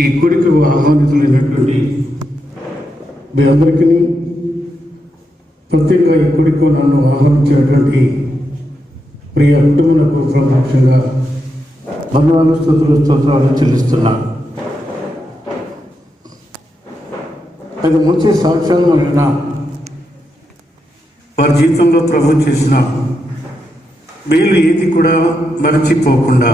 ఈ కొడుకు ఆహ్వానితులైనటువంటి మీ అందరికీ ప్రత్యేకంగా ఈ కొడుకు నన్ను ఆహ్వానించినటువంటి ప్రియ కుటుంబ పక్షంగా వందనాలు స్తోత్రాలు చెల్లిస్తున్నాను. అది మంచి సాక్ష్యాలు అయినా వారి జీవితంలో ప్రభు చేసిన మేలు ఏది కూడా మరచిపోకుండా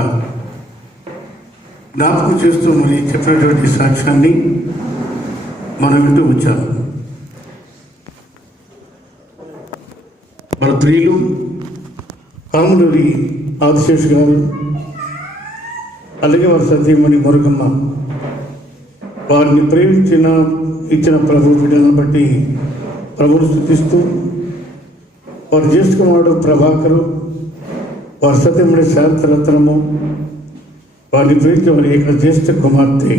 జ్ఞాపకం చేస్తూ మరి చెప్పినటువంటి సాక్ష్యాన్ని మనం వింటూ వచ్చాము. మన ప్రియులు కాములూరి ఆదిశేష్ గారు, అలాగే వారి సతీమణి మురుగమ్మ, వారిని ఇచ్చిన ప్రభు బిడ్డలను బట్టి ప్రభువును స్తుతిస్తూ, వారి జ్యేష్ఠ కుమారుడు ప్రభాకరు, వారి సతీమణి శాంతరత్నము, వారిని ప్రేమించిన వారి జ్యేష్ఠ కుమార్తె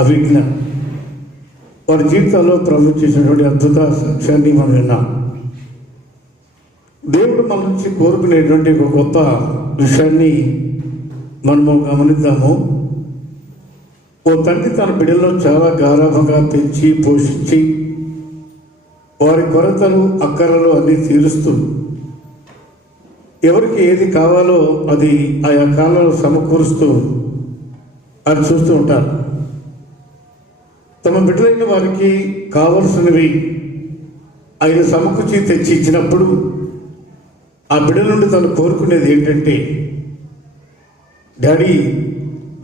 అవిజ్ఞ, వారి జీవితాల్లో ప్రభు చేసినటువంటి అద్భుత సాక్ష్యాన్ని మనం విన్నాం. దేవుడు మన నుంచి కోరుకునేటువంటి ఒక గొప్ప విషయాన్ని మనము గమనిద్దాము. ఓ తండ్రి తన బిడ్డల్లో చాలా గారాభంగా పెంచి పోషించి వారి కొరతలు అక్కరలు అన్నీ తీరుస్తూ ఎవరికి ఏది కావాలో అది ఆయా కాలంలో సమకూరుస్తూ అది చూస్తూ ఉంటారు. తమ బిడ్డలైన వారికి కావలసినవి ఆయన సమకూర్చి తెచ్చి ఇచ్చినప్పుడు ఆ బిడ్డల నుండి తను కోరుకునేది ఏంటంటే, డాడీ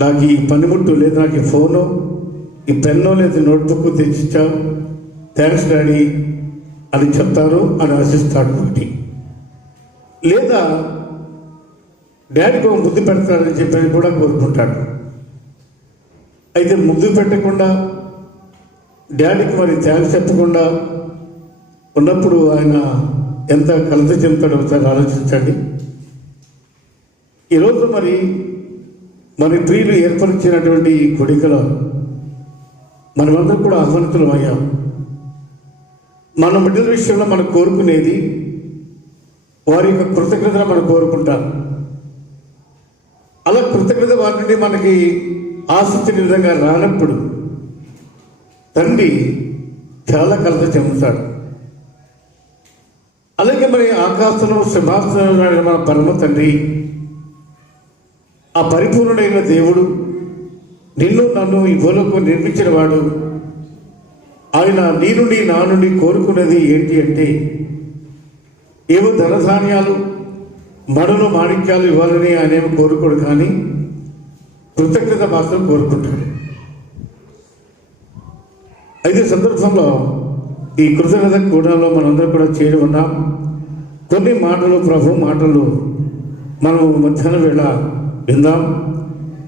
నాకు ఈ పనిముట్టు లేదు, నాకు ఈ ఫోను, ఈ పెన్నో లేదు నోట్బుక్ తెచ్చిచ్చావు, థ్యాంక్స్ డాడీ అని చెప్తారు అని ఆశిస్తాడు ఒకటి. లేదా డాడీకి ఒక ముద్దు పెడతాడని చెప్పని కూడా కోరుకుంటాడు. అయితే ముద్దు పెట్టకుండా డాడీకి మరి థ్యాంక్స్ చెప్పకుండా ఉన్నప్పుడు ఆయన ఎంత కలత చెందుతాడో ఒకసారి ఆలోచించండి. ఈరోజు మరి మన ప్రియులు ఏర్పరిచినటువంటి ఈ కొడికలో మనమందరం కూడా ఆహ్వానితులం అయ్యాం. మన బిడ్డల విషయంలో మనం కోరుకునేది వారి యొక్క కృతజ్ఞతను మనం కోరుకుంటాం. అలా కృతజ్ఞత వారి నుండి మనకి ఆసక్తి విధంగా రానప్పుడు తండ్రి చాలా కలత చెందుతాడు. అలాగే మరి ఆకాశంలో సింహాసనం మన పరమ తండ్రి, ఆ పరిపూర్ణుడైన దేవుడు, నిన్ను నన్ను ఈ భూలోకం నిర్మించిన వాడు, ఆయన నీ నుండి నా నుండి కోరుకున్నది ఏంటి అంటే, ఏవో ధనధాన్యాలు మడులు మాణిక్యాలు ఇవ్వాలని ఆయన ఏమో కోరుకోడు, కానీ కృతజ్ఞత మాత్రం కోరుకుంటాడు. అయితే సందర్భంలో ఈ కృతజ్ఞత కూడంలో మనందరం కూడా చేరి ఉన్నాం. కొన్ని మాటలు, ప్రభు మాటలు మనం మధ్యాహ్నం వేళ విందాం.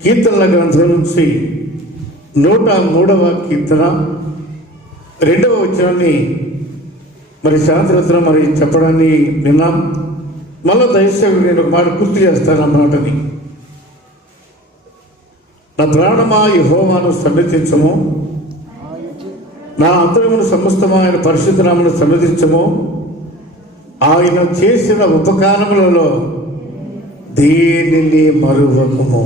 కీర్తనల గ్రంథం నుంచి 103వ కీర్తన 2వ వచనాన్ని మరి శాంతిరత్న మరి చెప్పడాన్ని విన్నాం. మళ్ళీ దయచేసి నేను ఒక మాట గుర్తు చేస్తాను. ఆ మాటని, నా ప్రాణమా యెహోవాను సన్నిధించము, నా అంతరమును సమస్తమా ఆయన పరిశుద్ధ నామమును సన్నిధించము, ఆయన చేసిన ఉపకారములలో దేనిని మరువకము.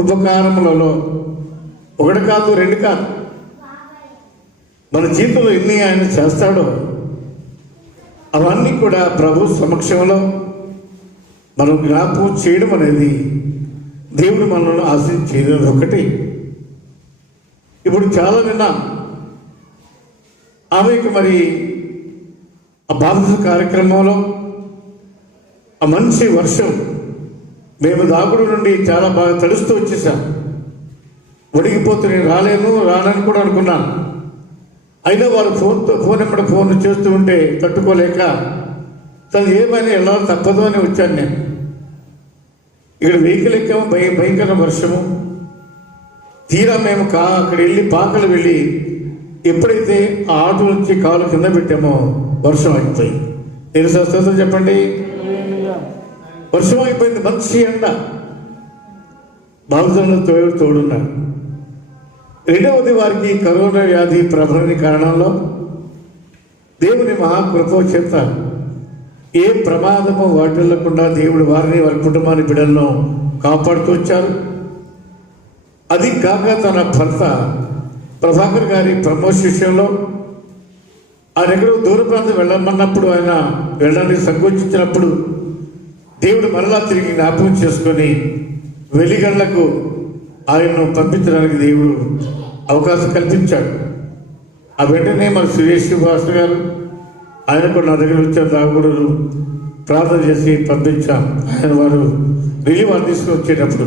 ఉపకారములలో ఒకటి కాదు, రెండు కాదు, మన జీవితంలో ఎన్ని ఆయన చేస్తాడో అవన్నీ కూడా ప్రభు సమక్షంలో మనం జ్ఞాపకం చేయడం అనేది దేవుడు మనల్ని ఆశించేది ఒకటి. ఇప్పుడు చాలా విన్నాం. ఆమెకు మరి ఆ బాప్తిజ కార్యక్రమంలో ఆ మంచి వర్షం, మేము దాగుడు నుండి చాలా బాగా తడుస్తూ వచ్చేసాం. ఒడిగిపోతూ నేను రానని కూడా అనుకున్నాను. అయినా వారు ఫోన్ చేస్తూ ఉంటే తట్టుకోలేక తను ఏమైనా వెళ్ళాలో తప్పదు అని వచ్చాను నేను. ఇక్కడ వెహికల్ ఎక్కాము, భయంకర వర్షము. తీరా మేము అక్కడ వెళ్ళి పాకలు వెళ్ళి ఎప్పుడైతే ఆ ఆటో నుంచి కాలు కింద పెట్టామో వర్షం అయిపోయింది. నేను స్తోత్రం చెప్పండి. వర్షం అయిపోయింది, మంచి ఎండ, బాధితులను తోడున్నాడు. రెండవది, వారికి కరోనా వ్యాధి ప్రబలని కారణంలో దేవుని మహాకృప చేత ఏ ప్రమాదము వాటిల్లకుండా దేవుడు వారిని వారి కుటుంబాన్ని బిడ్డలను కాపాడుతూ వచ్చారు. అది కాక తన భర్త ప్రభాకర్ గారి ప్రమోషన్ విషయంలో ఆయన ఎక్కడో దూర ప్రాంతం వెళ్ళమన్నప్పుడు ఆయన వెళ్ళడానికి సంకోచించినప్పుడు దేవుడు మరలా తిరిగి జ్ఞాపకం చేసుకొని వెలిగళ్లకు ఆయన్ను పంపించడానికి దేవుడు అవకాశం కల్పించాడు. ఆ వెంటనే మన సురేష్ భాస్కర్ గారు ఆయన కూడా నా దగ్గర వచ్చారు. దాగుడు ప్రార్థన చేసి పంపించాం. ఆయన వారు రిలీవ్ తీసుకుని వచ్చేటప్పుడు.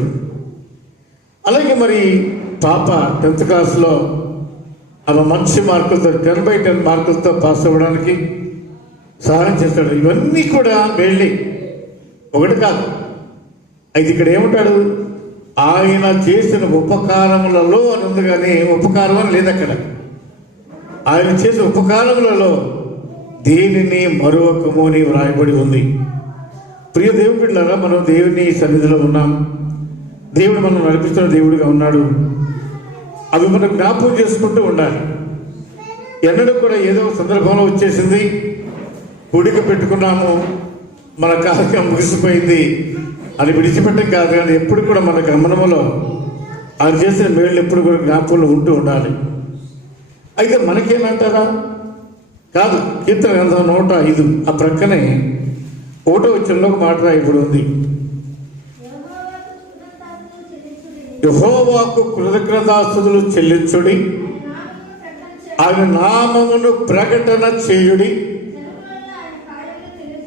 అలాగే మరి పాప 10th క్లాస్లో ఆమె మంచి మార్కులతో 10/10 మార్కులతో పాస్ అవ్వడానికి సహాయం చేస్తాడు. ఇవన్నీ కూడా వెళ్ళి ఒకటి కాదు. అయితే ఇక్కడ ఏమంటాడు, ఆయన చేసిన ఉపకారములలో అని ఉంది, కానీ ఉపకారం అని లేదు అక్కడ. ఆయన చేసిన ఉపకారములలో దేనిని మరొకము అని వ్రాయబడి ఉంది. ప్రియ దేవుని బిడ్డలారా, మనం దేవుని సన్నిధిలో ఉన్నాం. దేవుడు మనం నడిపిస్తున్న దేవుడిగా ఉన్నాడు. అవి మనం జ్ఞాపకం చేసుకుంటూ ఉండాలి. ఎన్నడూ కూడా ఏదో సందర్భంలో వచ్చేసింది, కూడిక పెట్టుకున్నాము, మన కార్యక్రమం ముగిసిపోయింది అని విడిచిపెట్టం కాదు. కానీ ఎప్పుడు కూడా మన గమనంలో ఆయన చేసిన మేళ్ళు ఎప్పుడు కూడా జ్ఞాపకంలో ఉంటూ ఉండాలి. అయితే మనకేమంటారా కాదు. కీర్తన గ్రంథం 105 ఆ ప్రక్కనే 1వ వచనంలో ఒక మాట ఇప్పుడు ఉంది. యెహోవాకు కృతజ్ఞతాస్తుతులు చెల్లించుడి, ఆయన నామమును ప్రకటన చేయుడి,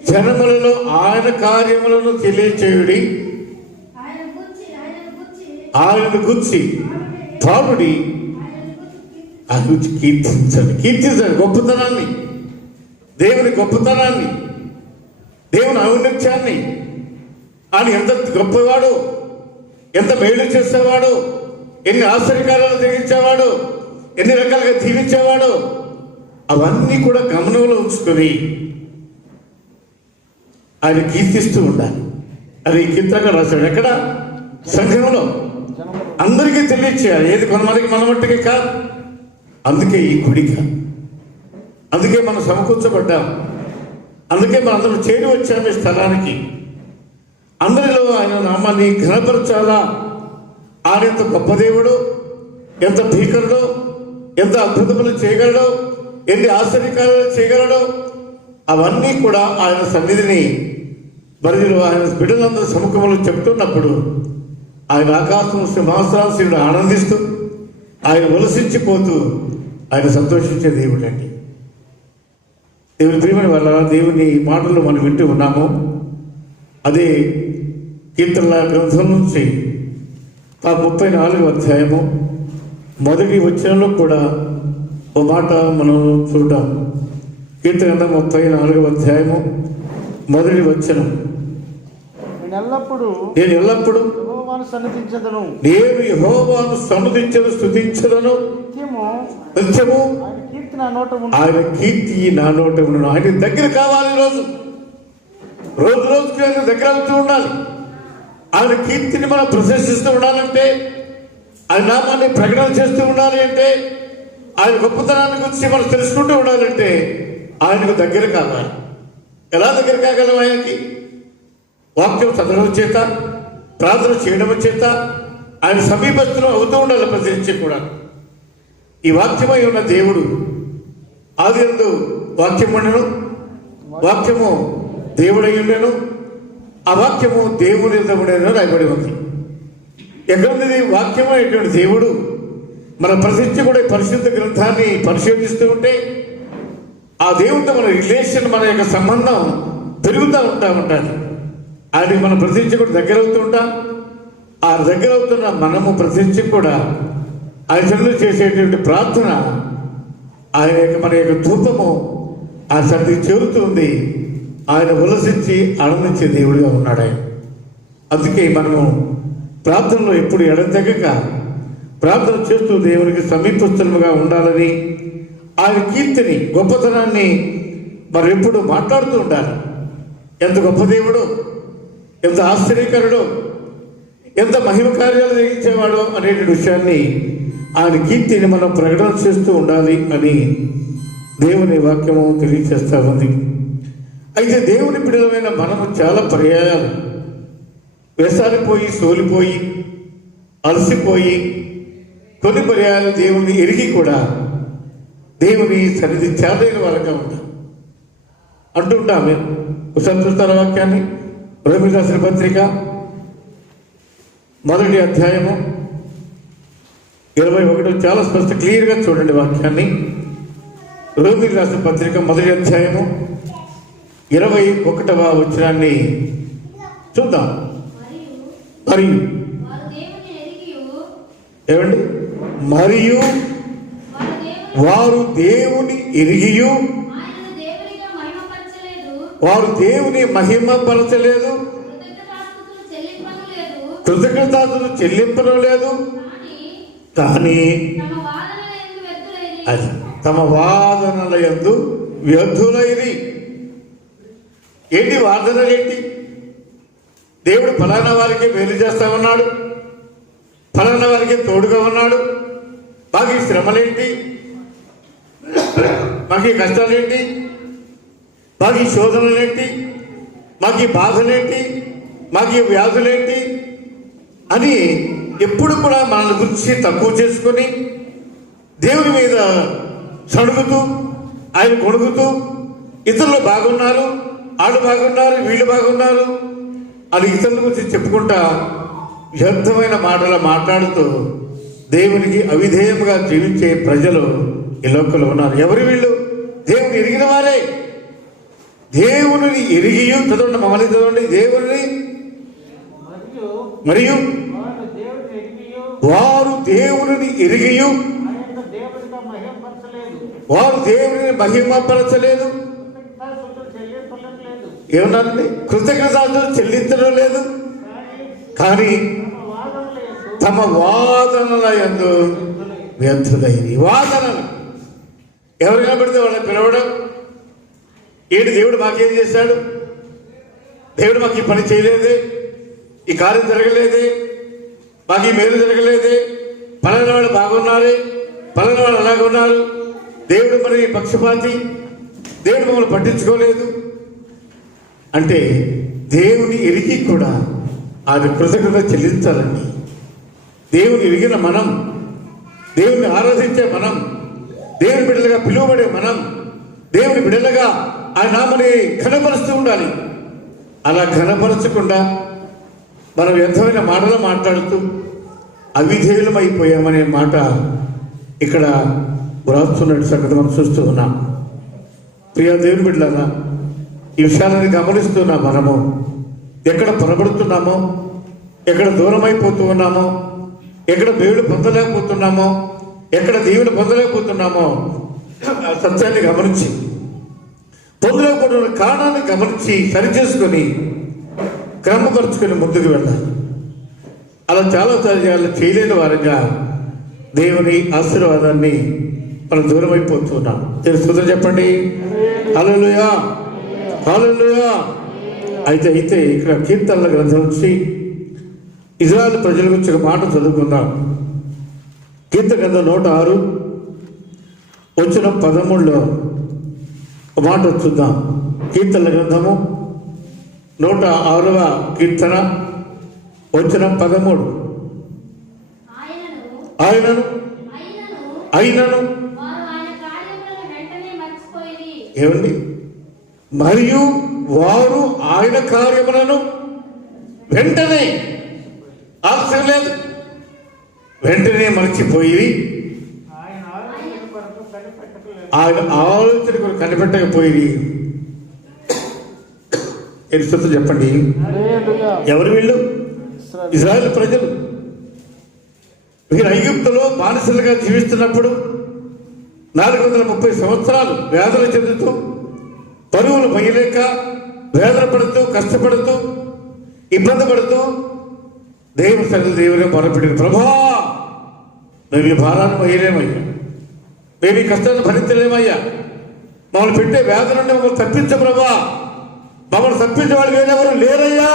జనములలో ఆయన కార్యములను తెలియచేయుడి, ఆయనను గుర్చి పాడుడి, ఆయన గురించి కీర్తించండి. కీర్తించండి గొప్పతనాన్ని, దేవుని గొప్పతనాన్ని, దేవుని ఔన్నత్యాన్ని. ఆయన ఎంత గొప్పవాడు, ఎంత మేలు చేసేవాడు, ఎన్ని ఆశ్చర్యకారాలు జరిగించేవాడు, ఎన్ని రకాలుగా దీవించేవాడు, అవన్నీ కూడా గమనంలో ఉంచుకొని ఆయన కీర్తిస్తూ ఉండాలి. అది కీర్తనగా రాశాడు. ఎక్కడ? సంఘంలో అందరికీ తెలియచేయాలి. ఏది కొంతమందికి మన మట్టుకే కాదు. అందుకే ఈ గుడిక, అందుకే మనం సమకూర్చబడ్డాం, అందుకే మనం అందరం చేరి వచ్చాము ఈ స్థలానికి. అందరిలో ఆయన నామాన్ని ఘనపరచాలా. ఆయన ఎంత గొప్ప దేవుడు, ఎంత భీకరుడు, ఎంత అద్భుతములు చేయగలడు, ఎన్ని ఆశ్చర్యకారాలు చేయగలడు, అవన్నీ కూడా ఆయన సన్నిధిని పరిధిలో ఆయన బిడ్డలందరూ సముఖంలో చెప్తున్నప్పుడు ఆయన ఆకాశం సింహాసనాశీనుడు ఆనందిస్తూ ఆయన ఉలసించిపోతూ ఆయన సంతోషించే దేవుడు అండి. దేవుని ప్రియమైన వల్ల దేవుని మాటలు మనం వింటూ ఉన్నాము. అదే కీర్తనల గ్రంథం నుంచి 34వ అధ్యాయము 1వ వచనంలో కూడా ఓ మాట మనం చూద్దాం. కీర్తన 34వ అధ్యాయము 1వ వచనం. నేను ఎల్లప్పుడూ నేను యెహోవాను సన్నిధించను, స్తుతించదను, నిత్యము ఆయన కీర్తి నా నోట ఉండను. ఆయన దగ్గర కావాలి. రోజు రోజుకి ఆయన దగ్గర అవుతూ ఉండాలి. ఆయన కీర్తిని మనం ప్రశంసిస్తూ ఉండాలంటే, ఆయన నామాన్ని ప్రకటన చేస్తూ ఉండాలి అంటే, ఆయన గొప్పతనాన్ని గురించి మనం తెలుసుకుంటూ ఉండాలంటే ఆయనకు దగ్గర కావాలి. ఎలా దగ్గర కాగలం? ఆయనకి వాక్యం చదవడం చేత, ప్రార్థన చేయడం చేత ఆయన సమీపస్థులు అవుతూ ఉండాలి. ప్రతినిత్య కూడా ఈ వాక్యమై ఉన్న దేవుడు ఆదియందు వాక్యం ఉండెను, వాక్యము దేవుడై ఉండెను, ఆ వాక్యము దేవుని ఉండెను రాయబడి ఉంది. ఎక్కడుంది వాక్యమైనటువంటి దేవుడు? మన ప్రతినిత్య కూడా పరిశుద్ధ గ్రంథాన్ని పరిశోధిస్తూ ఉంటే ఆ దేవుడితో మన రిలేషన్, మన యొక్క సంబంధం పెరుగుతూ ఉంటుంది. ఆయనకి మనం ప్రతినిత్య కూడా దగ్గర అవుతూ ఉంటాం. ఆ దగ్గర అవుతున్న మనము ప్రతినిత్య కూడా ఆయన సన్నిధిలో చేసేటువంటి ప్రార్థన, ఆయన యొక్క మన యొక్క ధూపము ఆ సన్నిధికి చేరుతుంది. ఆయన ఉల్లసించి ఆనందించే దేవుడిగా ఉన్నాడు ఆయన. అందుకే మనము ప్రార్థనలో ఎప్పుడు ఎడతెగక ప్రార్థన చేస్తూ దేవునికి సమీపస్థులుగా ఉండాలని, ఆయన కీర్తిని, గొప్పతనాన్ని మనం ఎప్పుడు మాట్లాడుతూ ఉండాలి. ఎంత గొప్ప దేవుడు, ఎంత ఆశ్చర్యకరుడు, ఎంత మహిమ కార్యాలు జరిగించేవాడు అనేటువంటి విషయాన్ని, ఆయన కీర్తిని మనం ప్రకటన చేస్తూ ఉండాలి అని దేవుని వాక్యము తెలియచేస్తా ఉంది. అయితే దేవుని బిడ్డలమైన మనము చాలా పర్యాయాలు వేసారిపోయి, సోలిపోయి, అలసిపోయి కొన్ని పర్యాలు దేవుని ఎరిగి కూడా దేవుని సన్నిధి చేదైన వారంగా ఉంటాం అంటుంటాము. ఒకసారి చూస్తారా వాక్యాన్ని? రోమీయులకు రాసిన పత్రిక 1వ అధ్యాయము 21 చాలా స్పష్ట క్లియర్గా చూడండి వాక్యాన్ని. రోమీయులకు రాసిన పత్రిక 1వ అధ్యాయము 21వ వచనాన్ని చూద్దాం. మరియు ఏమండి? మరియు వారు దేవుని ఎరిగియు వారు దేవుని మహిమపరచలేదు, కృతజ్ఞతాస్తుతులు చెల్లింపడం లేదు. కానీ అది తమ వాదనల యందు వ్యర్థులైరి. ఏంటి వాదనలు? ఏంటి? దేవుడు ఫలానా వారికి మేలు చేస్తా ఉన్నాడు, ఫలానా వారికి తోడుగా ఉన్నాడు, మాకు ఈ శ్రమలేంటి, మాకు ఈ కష్టాలేంటి, మాకు ఈ శోధనలేంటి, మాకు ఈ బాధలేంటి, మాకు ఈ వ్యాధులేంటి అని ఎప్పుడు కూడా మనల్ని గురించి తక్కువ చేసుకొని దేవుని మీద సణుగుతూ ఆయన కొడుకుతూ ఇతరులు బాగున్నారు, వాళ్ళు బాగున్నారు, వీళ్ళు బాగున్నారు అని ఇతరుల గురించి చెప్పుకుంటా వ్యర్థమైన మాటలు మాట్లాడుతూ దేవునికి అవిధేయముగా జీవించే ప్రజలు ఈ లోకంలో ఉన్నారు. ఎవరు వీళ్ళు? దేవుని ఎరిగిన వారే. దేవుని ఎరిగి చదవండి, మమ్మల్ని చదవండి. దేవుని మరియు వారు దేవుని ఎరిగియు వారు దేవుని మహిమపరచలేదు. ఏమన్నారండి? కృతజ్ఞతాస్తుతులు చెల్లించడం లేదు, కానీ తమ వాదనల యందు వ్యర్థులైన. వాదనలు ఎవరికైనా పడితే వాళ్ళని పిలవడం, ఏంటి దేవుడు మాకేం చేశాడు, దేవుడు మాకు ఈ పని చేయలేదే, ఈ కార్యం జరగలేదే, మాకు ఈ మేలు జరగలేదే, పలానా వాళ్ళు బాగున్నారే, పలానా వాళ్ళు అలాగున్నారు, దేవుడు మరి పక్షపాతి, దేవుడు మమ్మల్ని పట్టించుకోలేదు అంటే దేవుని ఎరిగి కూడా ఆయన కృతజ్ఞత చెల్లించాలండి. దేవుని ఎరిగిన మనం, దేవుని ఆరాధించే మనం, దేవుని బిడ్డలుగా పిలువబడే మనం, దేవుని బిడ్డలుగా ఆయన నామని ఘనపరుస్తూ ఉండాలి. అలా ఘనపరచకుండా మనం వ్యర్థమైన మాటలు మాట్లాడుతూ అవిధేయులమైపోయామనే మాట ఇక్కడ వ్రాస్తున్నట్టు సంగతి మనం చూస్తూ ఉన్నాం. ప్రియ దేవుని బిడ్డలారా, ఈ విషయాలని గమనిస్తున్నా మనము ఎక్కడ పొరబడుతున్నామో, ఎక్కడ దూరమైపోతూ ఉన్నామో, ఎక్కడ దేవుడు పొందలేకపోతున్నామో, ఎక్కడ దేవుడు పొందలేకపోతున్నామో ఆ సత్యాన్ని గమనించి, పొందలేకపోతున్న కారణాన్ని గమనించి సరిచేసుకొని క్రమపరుచుకొని ముందుకు వెళ్ళాలి. అలా చాలా సార్లు చేయలేని వారంగా దేవుని ఆశీర్వాదాన్ని మనం దూరమైపోతున్నాం. తెలుసుకుందని చెప్పండి. హల్లెలూయా, హల్లెలూయా. అయితే ఇక్కడ కీర్తనల గ్రంథం నుంచి ఇజ్రాయెల్ ప్రజల గురించి ఒక మాట చదువుకుందాం. కీర్తన గ్రంథం 106 వచనం 13లో ఒక మాట చూద్దాం. కీర్తనల గ్రంథము 106వ కీర్తన వచనం 13. ఆయనను ఏమండి? మరియు వారు ఆయన కార్యములను వెంటనే, ఆలస్యం లేదు, వెంటనే మర్చిపోయి ఆయన ఆలోచన కొరకు కనిపెట్టకపోయి. ఎరుసతో చెప్పండి, ఎవరు వీళ్ళు? ఇజ్రాయెల్ ప్రజలు. వీరు ఐగుప్తులో బానిసలుగా జీవిస్తున్నప్పుడు 430 సంవత్సరాలు వేదన చెందుతూ, పరువులు మొయ్యలేక వేదన పడుతూ, కష్టపడుతూ, ఇబ్బంది పడుతూ దేవుని సన్నిధిలో దేవుని మొరపెట్టిన, ప్రభా మేము ఈ భారాన్ని మొయ్యలేమయ్యా, మేము ఈ కష్టాన్ని భరించలేమయ్యా, మమ్మల్ని పెట్టే వేదన నుండి మమ్మల్ని తప్పించ ప్రభా, మమ్మల్ని తప్పించే వాళ్ళు వేరెవరు లేరయ్యా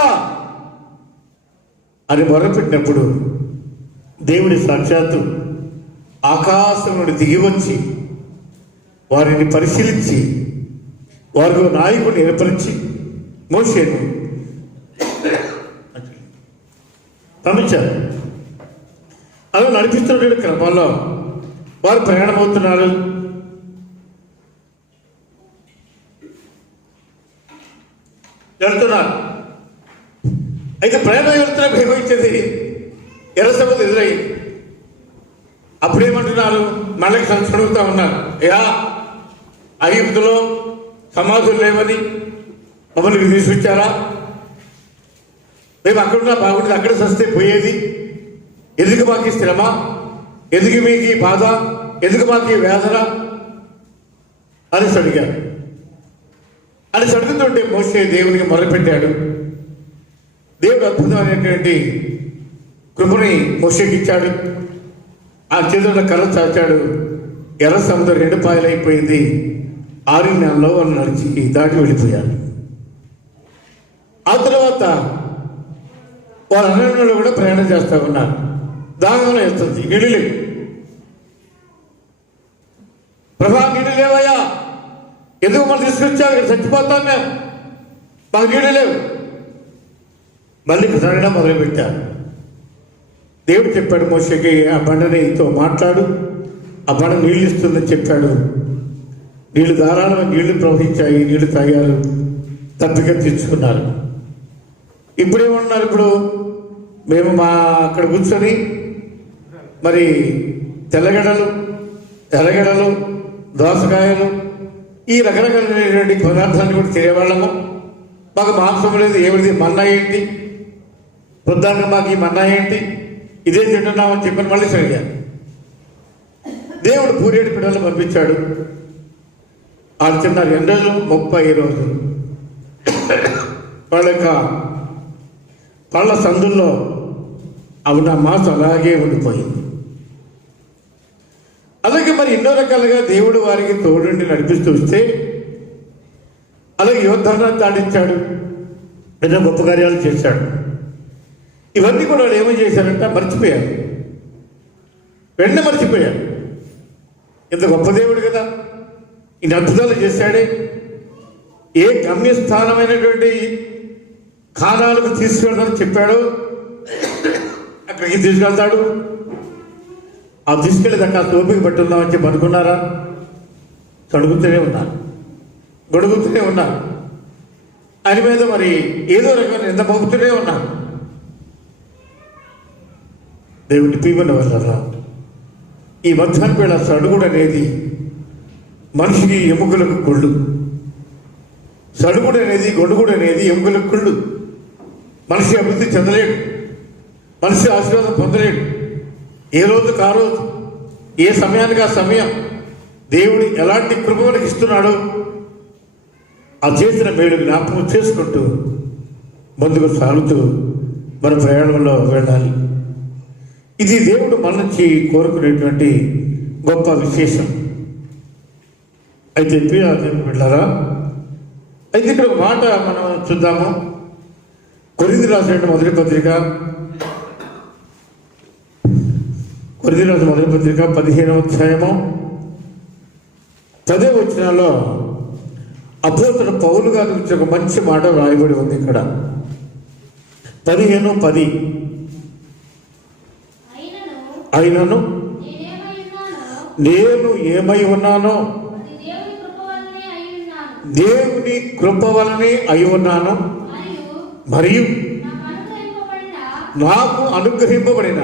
అని మొరపెట్టినప్పుడు దేవుని సాక్షాత్తు ఆకాశం నుండి దిగివచ్చి వారిని పరిశీలించి వారికి నాయకుడిని ఏర్పరిచి మోషేను పంపించారు. అలా నడిపిస్తున్న క్రమంలో వారు ప్రయాణమవుతున్నారు. వెళ్తున్నారు. అయితే ప్రయాణం వెళ్తున్నప్పుడు ఏమైతుంది, ఎర్ర సముద్రం ఎదురయ్యింది. అప్పుడేమంటున్నారు, మళ్ళీ అడుగుతా ఉన్నారు, యా ఐగుప్తులో సమాధులు లేవని మమ్మల్ని తీసుకొచ్చారా? మేము అక్కడున్నా బాగుంటుంది, అక్కడ సస్తే పోయేది. ఎందుకు మాకు ఈ శ్రమ, ఎందుకు మీకు ఈ బాధ, ఎందుకు మాకు ఈ వేదన అని అడిగారు. అని అడుగుతుంటే మోషే దేవునికి మొదలుపెట్టాడు. దేవుడు అద్భుతమైనటువంటి కృపని మోషేకి ఇచ్చాడు. ఆ చేతుల్లో కర్ర చాచాడు. ఎర్ర సముద్రం 2 పాయలైపోయింది. 6 నెలల్లో వాళ్ళు నడిచి దాటి వెళ్ళిపోయారు. ఆ తర్వాత వారు అరణ్యంలో కూడా ప్రయాణం చేస్తూ ఉన్నారు. దాహంలో వేస్తుంది, నీళ్ళు లేవు. ప్రభా నీళ్ళు లేవయ్యా, ఎందుకు మనం తీసుకొచ్చావు, ఇక్కడ చచ్చిపోతాం మేము, మాకు నీళ్ళు లేవు. మళ్ళీ ప్రయాణం మొదలుపెట్టారు. దేవుడు చెప్పాడు మోషేకి, ఆ బండనితో మాట్లాడు, ఆ బండ నీళ్ళు ఇస్తుందని చెప్పాడు. నీళ్లు ధారాళంగా నీళ్లు ప్రవహించాయి, నీళ్లు తాగారు, తప్పిక తీర్చుకున్నారు. ఇప్పుడేమన్నారు, ఇప్పుడు మేము అక్కడ కూర్చొని మరి తెల్లగడలు, ఎర్రగడలు, దోసకాయలు, ఈ రకరకాలైనటువంటి పదార్థాన్ని కూడా తినేవాళ్ళము. మాకు మాంసం లేదు, ఏమిటి మన్నా ఏంటి, పొద్దున్న మాకు ఈ మన్నా ఏంటి, ఇదే తింటున్నామని చెప్పని మళ్ళీ సరిగారు. దేవుడు పూరేడు పిల్లలు పంపించాడు. వాళ్ళు తిన్నారు. 2 రోజులు 30 రోజులు వాళ్ళ యొక్క పళ్ళ సందుల్లో అవున మాసం అలాగే ఉండిపోయింది. అలాగే మరి ఎన్నో రకాలుగా దేవుడు వారికి తోడుండి నడిపిస్తూ వస్తే, అలాగే యోధాన్ని దాడించాడు, ఎన్నో గొప్ప కార్యాలు చేశాడు. ఇవన్నీ కూడా వాళ్ళు ఏమో చేశారంట, మర్చిపోయారు. వెంటనే మర్చిపోయారు. ఇంత గొప్ప దేవుడు కదా, ఇన్ని అద్భుతాలు చేశాడే, ఏ గమ్యస్థానమైనటువంటి కానాలకు తీసుకెళ్తానని చెప్పాడు, అక్కడికి తీసుకెళ్తాడు. ఆ తీసుకెళ్ళేదాకా ఆ తోపిక పట్టుందామని చెప్పి అనుకున్నారా? కడుగుతూనే ఉన్నారు, గొడుగుతూనే ఉన్నారు. ఆయన మీద మరి ఏదో రకమైన ఎంత మోపుతూనే ఉన్నారు. దేవుడి పీవన వల్ల ఈ మధ్యాహ్నం వేళ సడుగుడు అనేది మనిషికి ఎముకలకు కుళ్ళు. సడుగుడు అనేది, గొడుగుడు అనేది ఎముకలకు కుళ్ళు. మనిషి అభివృద్ధి చెందలేడు, మనిషి ఆశీర్వాదం పొందలేడు. ఏ రోజుకు ఆ రోజు, ఏ సమయానికి ఆ సమయం దేవుడు ఎలాంటి కృప మనకి ఇస్తున్నాడో ఆ చేసిన మేలు జ్ఞాపకం చేసుకుంటూ ముందుకు సాగుతూ మన ప్రయాణంలో వెళ్ళాలి. ఇది దేవుడు మన నుంచి కోరుకునేటువంటి గొప్ప విశేషం. అయితే వెళ్ళారా? అయితే ఇక్కడ ఒక మాట మనం చూద్దాము. కొరింథీయులకు రాసిన మొదటి పత్రిక 15వ అధ్యాయము 10వ వచనంలో అపోస్తలుడు పౌలు గారి గురించి ఒక మంచి మాట రాయబడి ఉంది. ఇక్కడ 15:10 అయినను నేను ఏమై ఉన్నానో దేవుని కృప వలనే అయి ఉన్నాను, మరియు నాకు అనుగ్రహింపబడిన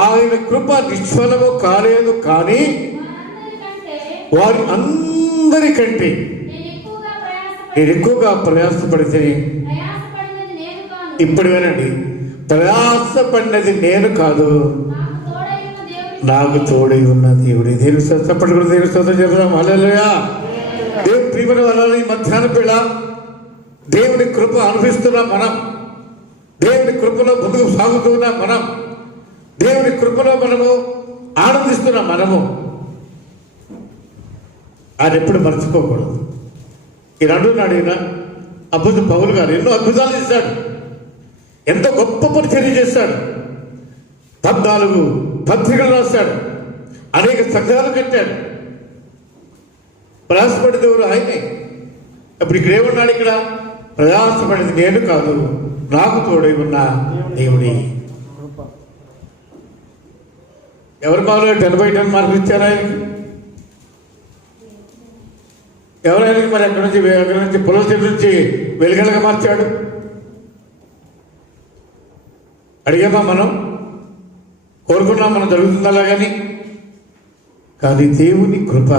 ఆయన కృప నిష్ఫలము కాలేదు. కానీ వారి అందరికంటే నేను ఎక్కువగా ప్రయాసపడితే, ఇప్పుడు వినండి, ప్రయాసపడినది నేను కాదు, నాకు తోడై ఉన్న దేవుడు. దేవుని చప్పట్లు కూడా దేవుని స్తోత్రం చెప్తాం. హల్లెలూయా. దేవుని ప్రియమైన వాళ్ళని మధ్యాహ్నం వేళ దేవుని కృప అనుభవిస్తున్నాం మనం, దేవుని కృపలో ముందుకు సాగుతున్నాం మనం, దేవుని కృపలో మనము ఆనందిస్తున్నాం మనము. ఆయన ఎప్పుడు మర్చిపోకూడదు. ఈ అంటున్నాడు ఈయన అద్భుత పౌలు గారు ఎన్నో అద్భుతాలు చేశాడు, ఎంతో గొప్ప పరిచర్య చేశాడు, 14 పత్రికలు రాశాడు, అనేక సంఘాలు కట్టాడు. ప్రయాసపడేది ఎవరు? ఆయనే. అప్పుడు ఇక్కడ ఏమన్నాడు? ఇక్కడ ప్రయాసపడేది నేను కాదు, నాకు తోడై ఉన్న దేవుడి ఎవరి మాలో 10/10 మార్కులు ఇచ్చారు ఆయనకి? ఎవరైనా మరి ఎక్కడి నుంచి పొలం చెట్టు నుంచి వెలుగలుగా మార్చాడు? అడిగామా మనం? కోరుకున్నాం మనం జరుగుతుంది అలాగని? కానీ దేవుని కృప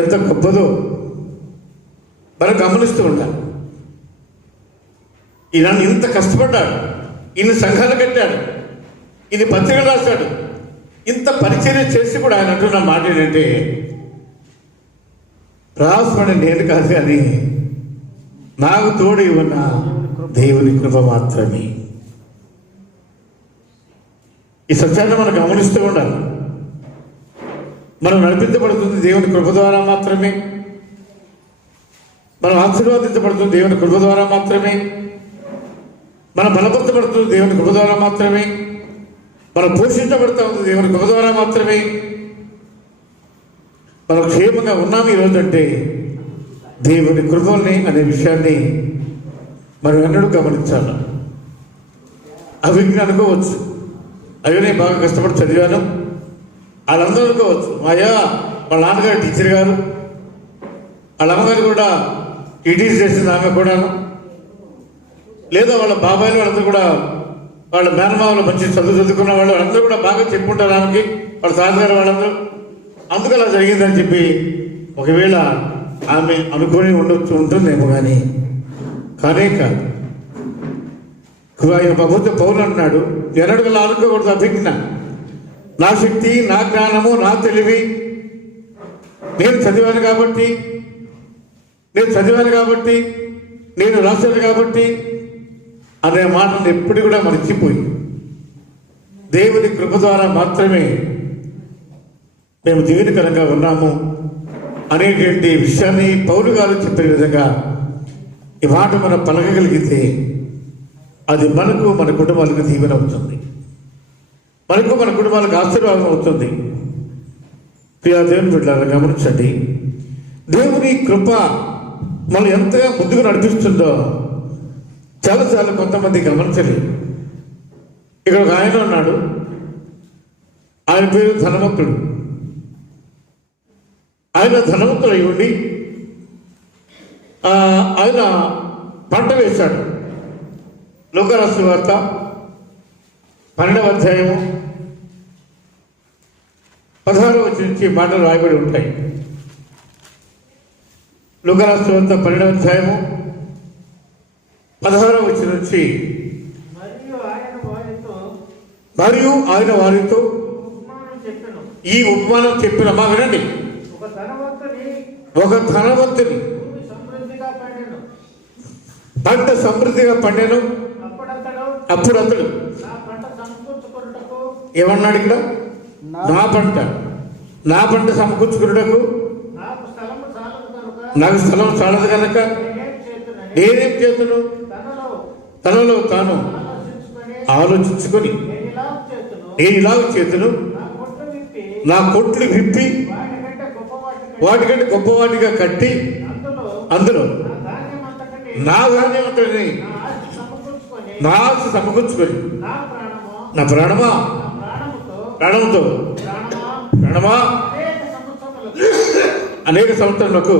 ఎంత గొప్పదో మనం గమనిస్తూ ఉండాలి. ఈయన ఇంత కష్టపడ్డాడు, ఇన్ని సంఘాలు కట్టాడు, ఇన్ని పత్రికలు రాశాడు, ఇంత పరిచర్య చేసి కూడా ఆయన అంటున్న మాట ఏంటంటే, ప్రయాసపడి నేను కాదు కానీ నాకు తోడు ఉన్న దేవుని కృప మాత్రమే. ఈ సత్యాన్ని మనం గమనిస్తూ ఉండాలి. మనం నడిపించబడుతుంది దేవుని కృప ద్వారా మాత్రమే. మనం ఆశీర్వాదించబడుతుంది దేవుని కృప ద్వారా మాత్రమే. మనం బలపరచబడుతుంది దేవుని కృప ద్వారా మాత్రమే. మనం పోషించబడుతూ ఉంది దేవుని కృప ద్వారా మాత్రమే. మనం క్షేమంగా ఉన్నాము ఈరోజు అంటే దేవుని కృపల్ని అనే విషయాన్ని మనం ఎన్నడూ గమనించాలి. అవిజ్ఞ అనుకోవచ్చు, అయ్యో నేను బాగా కష్టపడి చదివాను, వాళ్ళందరూ అనుకోవచ్చు, అయ్యా వాళ్ళ నాన్నగారు టీచర్ గారు, వాళ్ళ అమ్మగారు కూడా టీటీసీ చేసింది ఆమె కూడాను, లేదా వాళ్ళ బాబాయిలు వాళ్ళందరూ కూడా, వాళ్ళ మేనమామలు మంచి చదువుకున్న వాళ్ళు వాళ్ళందరూ కూడా బాగా చెప్పుకుంటారు ఆమెకి, వాళ్ళ తాతగారు వాళ్ళందరూ, అందుకు అలా జరిగిందని చెప్పి ఒకవేళ ఆమె అనుకుని ఉంటుందేమో కానీ కానే కాదు. ఆయన ప్రభుత్వ పౌరులు అంటున్నాడు, ఎన్నడూ అనుకోకూడదు అభిజ్ఞ, నా శక్తి, నా జ్ఞానము, నా తెలివి, నేను చదివాను కాబట్టి, నేను రాశాను కాబట్టి అనే మాటను ఎప్పుడు కూడా మర్చిపోయి దేవుని కృప ద్వారా మాత్రమే మేము దీవెనకరంగా ఉన్నాము అనేటువంటి విషయాన్ని పౌలు గారు చెప్పిన విధంగా ఈ మాట మనం పలకగలిగితే అది మనకు, మన కుటుంబాలకు దీవెన అవుతుంది, మనకు, మన కుటుంబాలకు ఆశీర్వాదం అవుతుంది. ప్రియా దేవుని బిడ్డలారా గమనించండి, దేవుని కృప మనం ఎంతగా ముందుకు నడిపిస్తుందో చాలాసార్లు కొంతమంది గమనించలేదు. ఇక్కడ ఒక ఆయన ఉన్నాడు, ఆయన పేరు ధనవంతుడు. ఆయన ధనవంతుడు అయి ఉండి ఆయన పంట వేశాడు. లూకా రాసిన వార్త 12వ అధ్యాయము 16వ వచనం నుంచి మాటలు రాయబడి ఉంటాయి. లూకా రాసిన వార్త 12వ అధ్యాయము 16వ వచనం నుంచి, మరియు ఆయన వారితో ఈ ఉపమానం చెప్పిన, మా వినండి, ఒక ధనవంతుని పంట సమృద్ధిగా పండెను. అప్పుడు అతడు ఏమన్నాడు ఇక్కడ? నా పంట సమకూర్చుకున్నటకు నాకు స్థలం చాలదు కనుక నేనేం చేతును? తనలో తాను ఆలోచించుకొని నేను ఇలాగ చేతును, నా కొట్లు విప్పి వాటికంటే గొప్పవాటిగా కట్టి అందులో నా ధాన్యం అంతటిని నా ఆస్తి సమకూర్చుకొని, నా ప్రాణమా అనేక సంవత్సరాలకు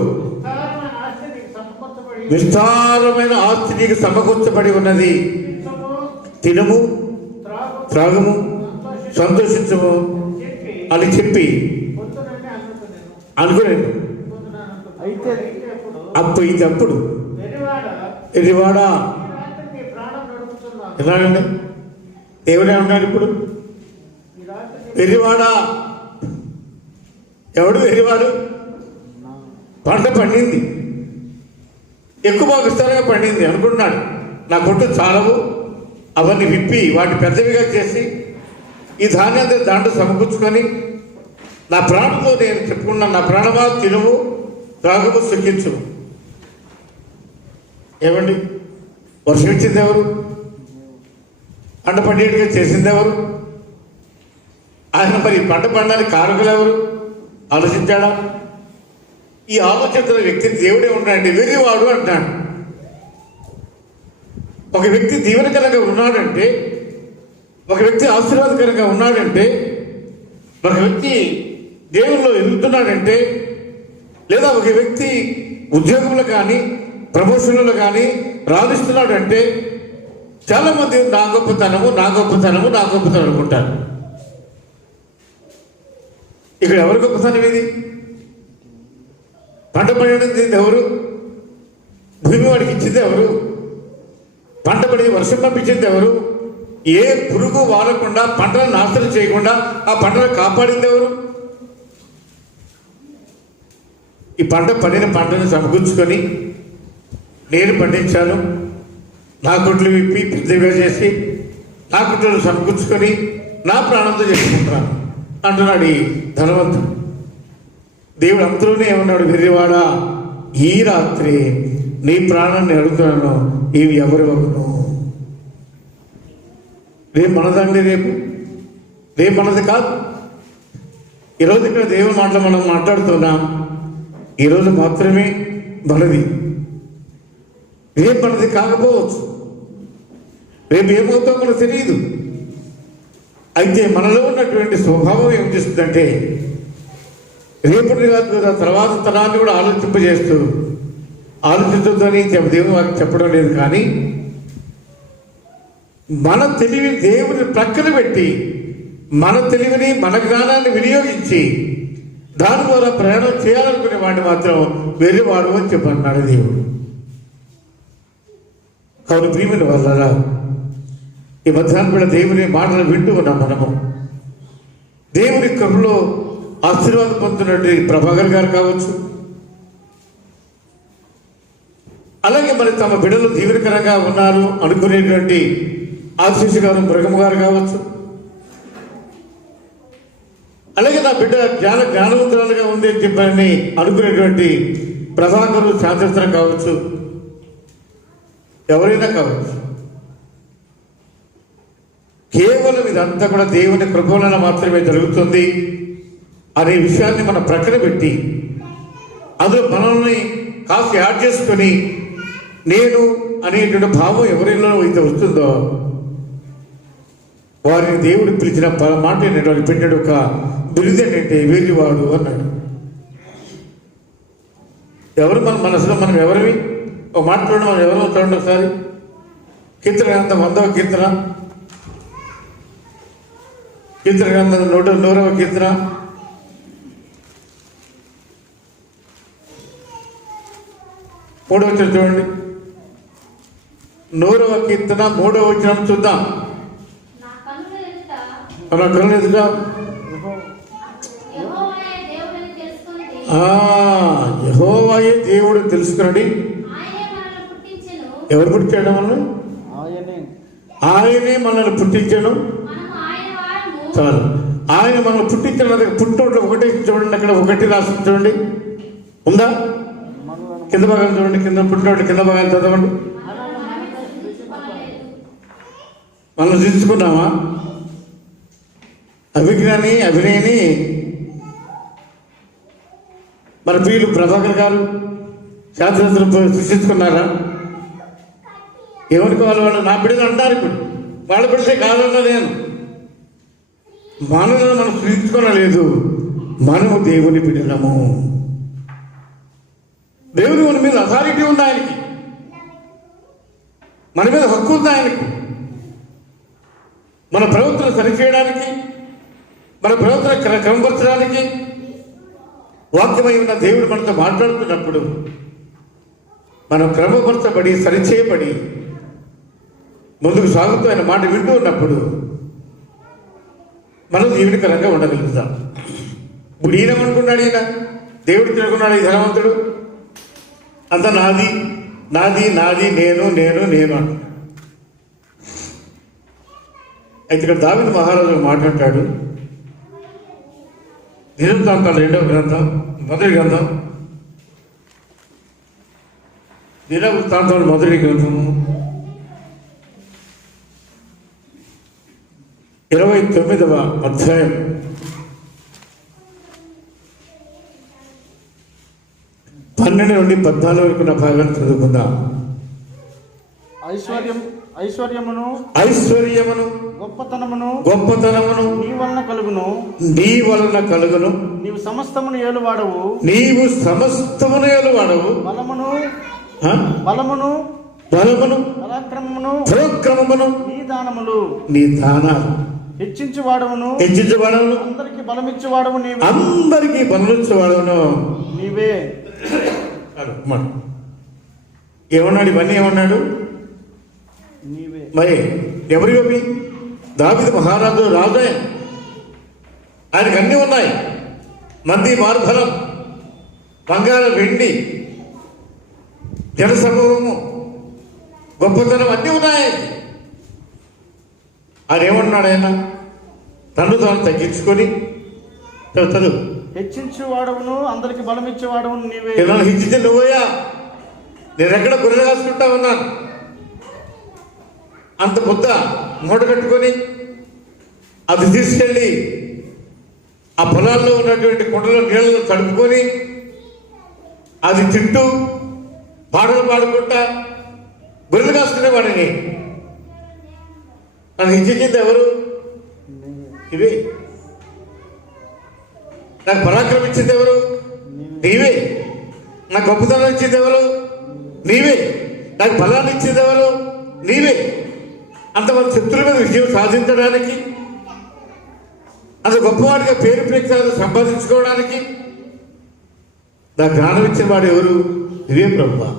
విస్తారమైన ఆస్తి నీకు సమకూర్చబడి ఉన్నది, తినము, త్రాగము, సంతోషించము అని చెప్పి అనుకున్నాను. అప్పుడు ఎరివాడా ఎలాగండి? దేవుడే ఉన్నాడు ఇప్పుడు. వెర్రివాడా, ఎవడు వెర్రివాడు? పంట పండింది, ఎక్కువ విస్తారంగా పండింది అనుకుంటున్నాడు, నా కొట్టు చాలవు, అవన్నీ విప్పి వాటి పెద్దవిగా చేసి ఈ ధాన్యాన్ని దాంట్లో సమకూర్చుకొని నా ప్రాణంతో నేను చెప్పుకున్నాను, నా ప్రాణమా తినుము, త్రాగుము, సుఖించు. ఏమండి, వర్షం ఇచ్చింది ఎవరు? పంట పండేట్టుగా చేసింది ఎవరు? ఆయన మరి పంట పండడానికి కారకులు ఎవరు? ఆలోచించాడా? ఈ ఆలోచించిన వ్యక్తిని దేవుడే ఉన్నాడండి, వెర్రివాడు అంటాడు. ఒక వ్యక్తి దీవెనకరంగా ఉన్నాడంటే, ఒక వ్యక్తి ఆశీర్వాదకరంగా ఉన్నాడంటే ఒక వ్యక్తి దేవుల్లో ఎదుగుతున్నాడంటే, లేదా ఒక వ్యక్తి ఉద్యోగంలో కానీ ప్రమోషన్లో కానీ రాణిస్తున్నాడంటే చాలా మంది నా గొప్పతనము అనుకుంటారు. ఇక్కడ ఎవరి గొప్పతనం ఇది? పంట పండింది ఎవరు? భూమి వాడికి ఇచ్చింది ఎవరు? పంట పడి వర్షం పంపించింది ఎవరు? ఏ పురుగు వాడకుండా పంటను నాశనం చేయకుండా ఆ పంటను కాపాడింది ఎవరు? ఈ పండిన పంటను సమకూర్చుకొని నేను పండించాను, నా గుడ్లు విప్పి పెద్దగా చేసి నా గుడ్లను సమకూర్చుకొని నా ప్రాణంతో చేసుకుంటాను అంటున్నాడు ఈ ధనవంతుడు. దేవుడు అంతలోనే ఏమన్నాడు, వెర్రివాడా, ఈ రాత్రి నీ ప్రాణాన్ని అడుగుతున్నాను, ఇవి ఎవరి వగును? రేపు మనదండి, రేపు మనది కాదు. ఈరోజు ఇక్కడ దేవుని మాటలు మనం మాట్లాడుతున్నాం, ఈరోజు మాత్రమే మనది. రేపు మనది కాకపోవచ్చు, రేపు ఏమవుతుందో మనకు తెలియదు. అయితే మనలో ఉన్నటువంటి స్వభావం ఏం చేస్తుందంటే, రేపటి కాదు తర్వాత తరాన్ని కూడా ఆలోచించొద్దని దేవుని వారికి చెప్పడం లేదు. కానీ మన తెలివి దేవుని ప్రక్కన పెట్టి మన తెలివిని మన జ్ఞానాన్ని వినియోగించి దాని ద్వారా ప్రయాణం చేయాలనుకునే వాడిని మాత్రం వెర్రివాడు అని చెప్పన్నాడు దేవుడు. కావున ప్రియమైన వల్ల ఈ మధ్యాహ్నం కూడా దేవుని మాటలు వింటూ ఉన్నాం. మనము దేవుని కృపలో ఆశీర్వాదం పొందుతున్నట్టు ప్రభాకర్ గారు కావచ్చు, అలాగే మరి తమ బిడ్డలు దీవెనకరంగా ఉన్నారు అనుకునేటువంటి ఆశీష్ గారు, మృగమ్మ గారు కావచ్చు, అలాగే నా బిడ్డ జ్ఞానవంతురాలుగా ఉంది అని చెప్పని అనుకునేటువంటి ప్రభాకరు శాంతిస్త్రం కావచ్చు, ఎవరైనా కావచ్చు. కేవలం ఇదంతా కూడా దేవుని కృప వలన మాత్రమే జరుగుతుంది అనే విషయాన్ని మనం ప్రక్కన పెట్టి అందులో మనల్ని కాస్త యాడ్ చేసుకొని నేను అనేటువంటి భావం ఎవరిలో అయితే వస్తుందో వారిని దేవుడు పిలిచిన మాట ఏంటంటే పెట్టాడు, ఒక బిరుదు ఏంటంటే వెర్రివాడు అన్నాడు. ఎవరు మన మనసులో మనం ఎవరివి? ఒక మాట్లాడడం మనం ఎవరో చూడండి ఒకసారి. కీర్తన గ్రంథం 100వ కీర్తన, కీర్తన గ్రంథం 100వ కీర్తన, మూడవ వచనం చూడండి. 100వ కీర్తన 3వ వచనం చూద్దాం. మన కళ్ళు ఎదుట యెహోవాయే దేవుడు తెలుసుకున్నాడు. ఎవరు పుట్టాడు? మనల్ని ఆయనే మనల్ని పుట్టించాడు. చాలు, ఆయన మనల్ని పుట్టించాడు. పుట్టినోట్లో ఒకటి చూడండి, అక్కడ ఒకటి రాసి చూడండి, ఉందా? కింద భాగం చూడండి, కింద పుట్టినోటి కింద భాగం చదవండి. మనం చూసుకున్నామా? అభిజ్ఞాని అభినయని మన ప్రియులు ప్రభాకర్ గారు శాస్త్రజ్ఞులు సృష్టించుకున్నారా? ఎవరికి వాళ్ళు నా బిడ్డలు అంటారు. ఇప్పుడు వాళ్ళ బిడ్డలే కాదన్నా నేను మనలను మనం సృష్టించుకోలేదు. మనము దేవుని బిడ్డలము. దేవుని మన మీద అథారిటీ ఉంది ఆయనకి, మన మీద హక్కు ఉంది ఆయనకి. మన ప్రవర్తన సరిచేయడానికి, మన ప్రవర్తన క్రమపరచడానికి వాక్యమై ఉన్న దేవుడు మనతో మాట్లాడుతున్నప్పుడు మనం క్రమపరచబడి సరిచేయబడి ముందుకు సాగుతూ ఆయన మాట వింటూ ఉన్నప్పుడు మనం దీవెనకరంగా ఉండగలుగుతాం. ఇప్పుడు ఈయనమనుకున్నాడు, ఈయన దేవుడు తిరుగున్నాడు. ఈ ధనవంతుడు అంత నాది నాది నాది నేను నేను నేను అంటున్నాడు. అయితే ఇక్కడ దావీదు మహారాజు మాట్లాడతాడు. దినవృత్తాంతాలు 2వ గ్రంథం, మొదటి గ్రంథం, దినవృత్తాంతాలు మొదటి గ్రంథము 29వ అధ్యాయం 12 నుండి 14 వరకు నా భాగాన్ని చదువుకుందాం. ఐశ్వర్యమును గొప్పతనమును నీ వలన కలుగును. నీవు సమస్తమును ఏలువాడవు. బలమును పరాక్రమమును నీ దానాలు హెచ్చించువాడవును. అందరికి బలమిచ్చువాడవు నీవే. ఏమన్నాడు? ఇవన్నీ ఏమన్నాడు? నీవే. మరి ఎవరి దావీదు మహారాజు రాజే, ఆయనకు అన్నీ ఉన్నాయి. మంది మార్బలం, బంగారం, వెండి, జనసమూహము, గొప్పతనం అన్నీ ఉన్నాయి. ఆయన ఏమన్నాడు? ఆయన తను తగ్గించుకొని చదువు హెచ్చించువాడవును, అందరికి బలమిచ్చేవాడవును నీవే. హెచ్చించే నువ్వయ్యా. నేను ఎక్కడ గొర్రెలు కాసుకుంటా ఉన్నాను. అంత ముద్ద మూట కట్టుకొని అది తీసుకెళ్ళి ఆ పొలాల్లో ఉన్నటువంటి కుండలో నీళ్ళలో తడుపుకొని అది తింటూ పాటలు పాడుకుంటా గొర్రెలు కాసుకునేవాడిని. నన్ను హెచ్చించింది ఎవరు? ఇవే. నాకు పరాక్రమం ఇచ్చింది ఎవరు? నీవే. నాకు గొప్పతనం ఇచ్చింది ఎవరు? నీవే. నాకు బలాన్ని ఇచ్చింది ఎవరు? నీవే. అంతమంది శత్రుల మీద విజయం సాధించడానికి, అంత గొప్పవాడిగా పేరు ప్రఖ్యాతులు సంపాదించుకోవడానికి నా జ్ఞానం ఇచ్చిన వాడు ఎవరు? ఇవే ప్రభువా.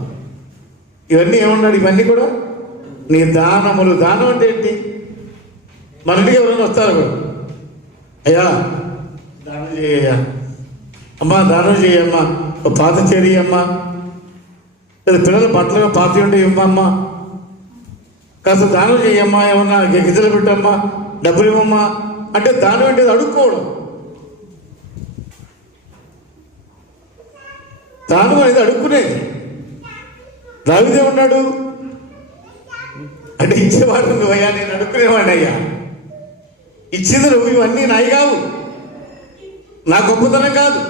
ఇవన్నీ ఏమన్నాడు? ఇవన్నీ కూడా నీ దానములు. దానం అంటే ఏంటి? మన ఇంటికి ఎవరైనా వస్తారు, అయ్యా దానం చేయ్యా, అమ్మా దానం చేయమ్మా, పాత చేరియమ్మా, లేదా పిల్లల బట్టలుగా పాత ఉంటే ఇవ్వమ్మా, కాస్త దానం చేయమ్మా, ఏమన్నా గిద్దలు పెట్టమ్మా, డబ్బులు ఇవ్వమ్మా అంటే దానం అంటే అడుక్కోవడం. దానం అనేది అడుక్కునేది. దావీదే ఉన్నాడు అంటే ఇచ్చేవాడు నువ్వయ్యా, నేను అడుక్కునేవాడిని అయ్యా, ఇచ్చింది నువ్వు. ఇవన్నీ నాయి కావు, నా గొప్పతనం కాదు,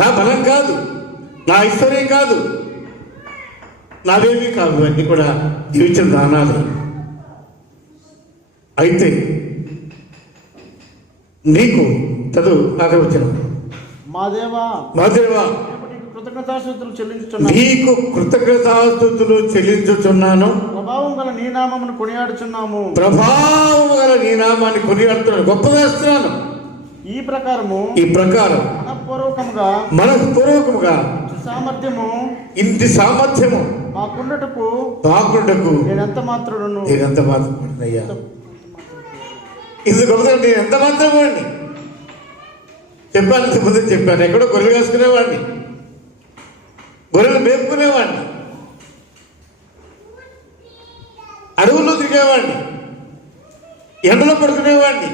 నా బలం కాదు, నా ఐశ్వర్యం కాదు, నావేమీ కాదు. ఇవన్నీ కూడా జీవించిన దానాలు. అయితే నీకు చదువు నాకు వచ్చిన మా దేవా కృతజ్ఞతాస్తుతులు చెల్లించుచున్నాను. ప్రభావం గల నీ నామమును కొనియాడుచున్నాము. గొప్ప చేస్తున్నాను. ఈ ప్రకారం మనఃపూర్వకముగా ఇంటి సామర్థ్యము మాకుండటకు నేనెంత మాత్రమును. అయ్యా ఇది గొప్పదండి. నేను ఎంత మాత్రము అండి చెప్పాను, ముందు చెప్పాను. ఎక్కడో గొర్రెలు కాసుకునేవాడిని, గొర్రెలు మేపుకునేవాడిని, అడవుల్లో తిరిగేవాడిని, ఎండలో పడుకునేవాడిని,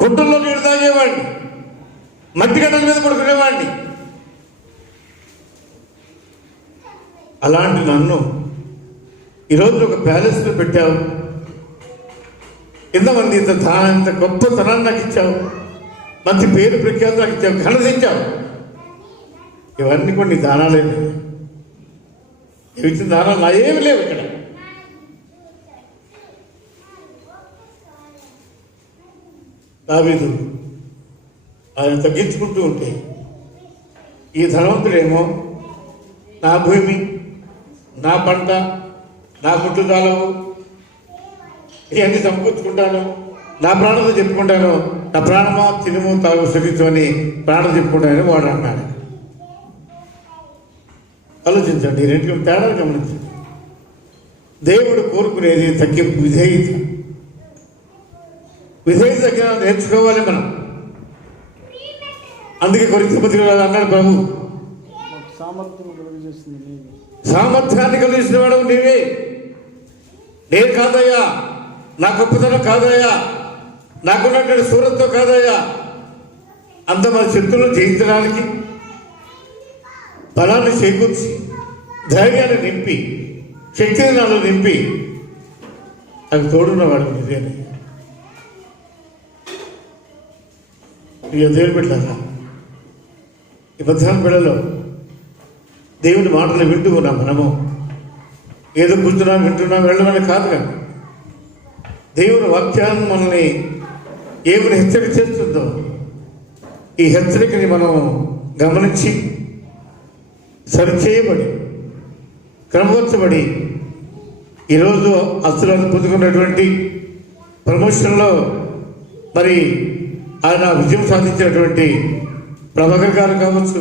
కుంటల్లో నీళ్ళు తాగేవాడిని, మట్టి గడ్డల మీద పడుకునేవాడిని. అలాంటి నన్ను ఈరోజు ఒక ప్యాలెస్లో పెట్టావు. ఎంతమంది ఇంత గొప్ప తనాన్ని నాకు ఇచ్చావు, మంచి పేరు ప్రఖ్యాతి నాకు ఇచ్చావు, ఘనతించావు. ఇవన్నీ కొన్ని దానాలే. ఇచ్చిన దానాలు నా ఏమి లేవు. ఇక్కడ దావీదు ఆయన తగ్గించుకుంటూ ఉంటే, ఈ ధనవంతుడేమో నా భూమి, నా పంట, నా పుట్టుదాలవు ఇవన్నీ సమకూర్చుకుంటాను, నా ప్రాణంతో చెప్పుకుంటాను, నా ప్రాణమా తినుము తాగు సుఖించు అని ప్రాణం చెప్పుకుంటానని వాడు అన్నాడు. ఆలోచించండి, రెండింటికి తేడా గమనించండి. దేవుడు కోరుకునేది తగ్గింపు, విధేయత. విధేయత దగ్గర నేర్చుకోవాలి మనం. అందుకే కొరింథీ పత్రికలో అన్నాడు ప్రభు, సామర్థ్యాన్ని కలిగిన వాడు నీవే. నేను కాదయ్యా, నా గొప్పతనం కాదయ్యా, నాకున్నటువంటి సూరత్వం కాదయ్యా. అంతమంది శత్రువులను జయించడానికి బలాన్ని చేకూర్చి, ధైర్యాన్ని నింపి, శక్తిని నాలో నింపి నాకు తోడున్నవాడు నిజేనే. దేవుని బిడ్డలారా, ఈ మధ్యాహ్నం బిడ్డలో దేవుని మాటలు వింటూ ఉన్నాం. మనము ఏదో కూర్చున్నాం వింటున్నాం వెళ్ళమని కాదు కదా. దేవుని వాక్యాన్ని మనల్ని ఏమని హెచ్చరిక చేస్తుందో ఈ హెచ్చరికని మనం గమనించి సరిచేయబడి క్రమపరచబడి ఈరోజు అస్త్రాలు పొందుకున్నటువంటి ప్రమోషన్లో మరి ఆయన విజయం సాధించినటువంటి ప్రభాకర్ గారు కావచ్చు,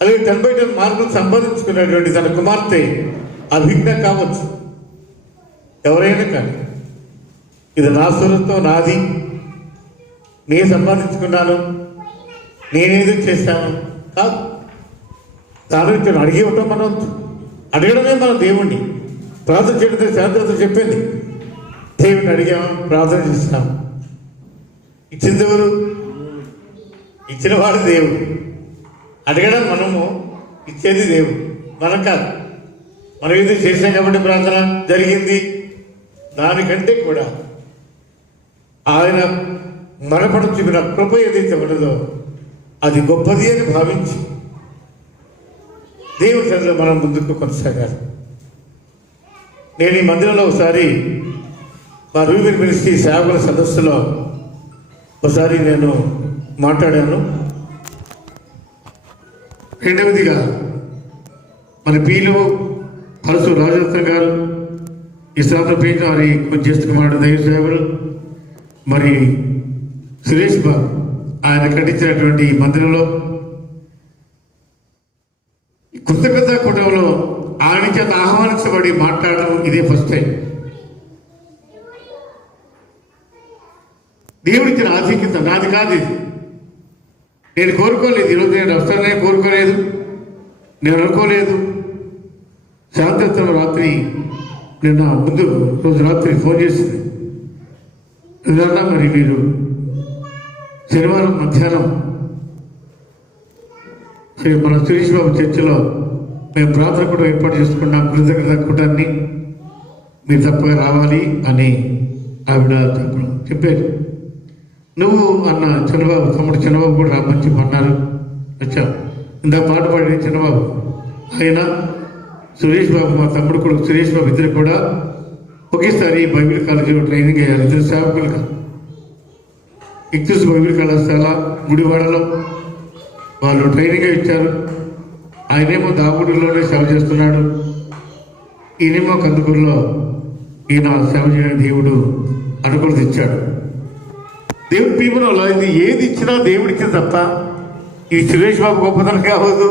అలాగే 10/10 మార్కులు సంపాదించుకున్నటువంటి తన కుమార్తె అభిజ్ఞ కావచ్చు, ఎవరైనా కానీ ఇది నా స్వరంతో నాది, నేను సంపాదించుకున్నాను, నేనేదో చేశాను కాదు. దాని అడిగి ఉంటాం. మనం అడగడమే మన దేవుణ్ణి. ప్రార్థన చేయడంతో శాంతితో చెప్పింది, దేవుడిని అడిగాము, ప్రార్థన చేస్తాము. ఇచ్చింది ఎవరు? ఇచ్చినవాడు దేవుడు. అడగడం మనము, ఇచ్చేది దేవుడు, మనం కాదు. మనం ఏదో చేసాం కాబట్టి ప్రార్థన జరిగింది. దానికంటే కూడా ఆయన మనపడం చూపిన కృప ఏదైతే ఉండదో అది గొప్పది అని భావించి దేవుడి సన్నిధిలో మనం ముందుకు కొనసాగాలి. నేను ఈ మందిరంలో ఒకసారి మా రూబిన్ మినిస్ట్రీ సేవకుల సదస్సులో ఒకసారి నేను మాట్లాడాను. రెండవదిగా మన పీలు పలుసు రాజరత్న గారు ఈ స్థాపన పేరు వారి చేసుకున్నాడు దైవ సేవలు, మరి సురేష్ బాబు ఆయన కట్టించినటువంటి మందిరంలో కృతజ్ఞత కూటంలో ఆయన చేత ఆహ్వానించబడి మాట్లాడడం ఇదే ఫస్ట్ టైం. దేవుడిచ్చిన ఆధిక్యత నాది కాదు. ఇది నేను కోరుకోలేదు. ఈరోజు నేను వస్తానే కోరుకోలేదు, నేను అనుకోలేదు. శాంతిత్వం రాత్రి నిన్న ముందు రోజు రాత్రి ఫోన్ చేసింది, ఇదన్నా మరి మీరు శనివారం మధ్యాహ్నం మన సురేష్ బాబు చర్చిలో మేము ప్రార్థన కూడా ఏర్పాటు చేసుకున్నాం, కృతజ్ఞత కూటాన్ని, మీరు తప్పగా రావాలి అని ఆవిడ చెప్పారు. నువ్వు అన్న చిన్నబాబు, తమ్ముడు చిన్నబాబు కూడా రమ్మని చెప్పి అన్నారు. వచ్చావు. ఇందా పాట పాడిన చిన్నబాబు, ఆయన సురేష్ బాబు, మా తమ్ముడు కూడా సురేష్ బాబు ఇద్దరు కూడా ఒకేసారి బైబిల్ కాలేజీలో ట్రైనింగ్ అయ్యారు. ఇద్దరు సేవకులుగా ఇక్తూస్ బైబిల్ కళాశాల గుడివాడలో వాళ్ళు ట్రైనింగ్ ఇచ్చారు. ఆయనేమో దాగుడిలోనే సేవ చేస్తున్నాడు, ఈయనేమో కందుకూరులో ఈయన సేవ చేయడానికి దేవుడు అనుకూలత ఇచ్చాడు. దేవుడి పీపులో ఇది ఏది ఇచ్చినా దేవుడికి తప్ప ఇది సురేష్ బాబు గొప్పతనం కావద్దు,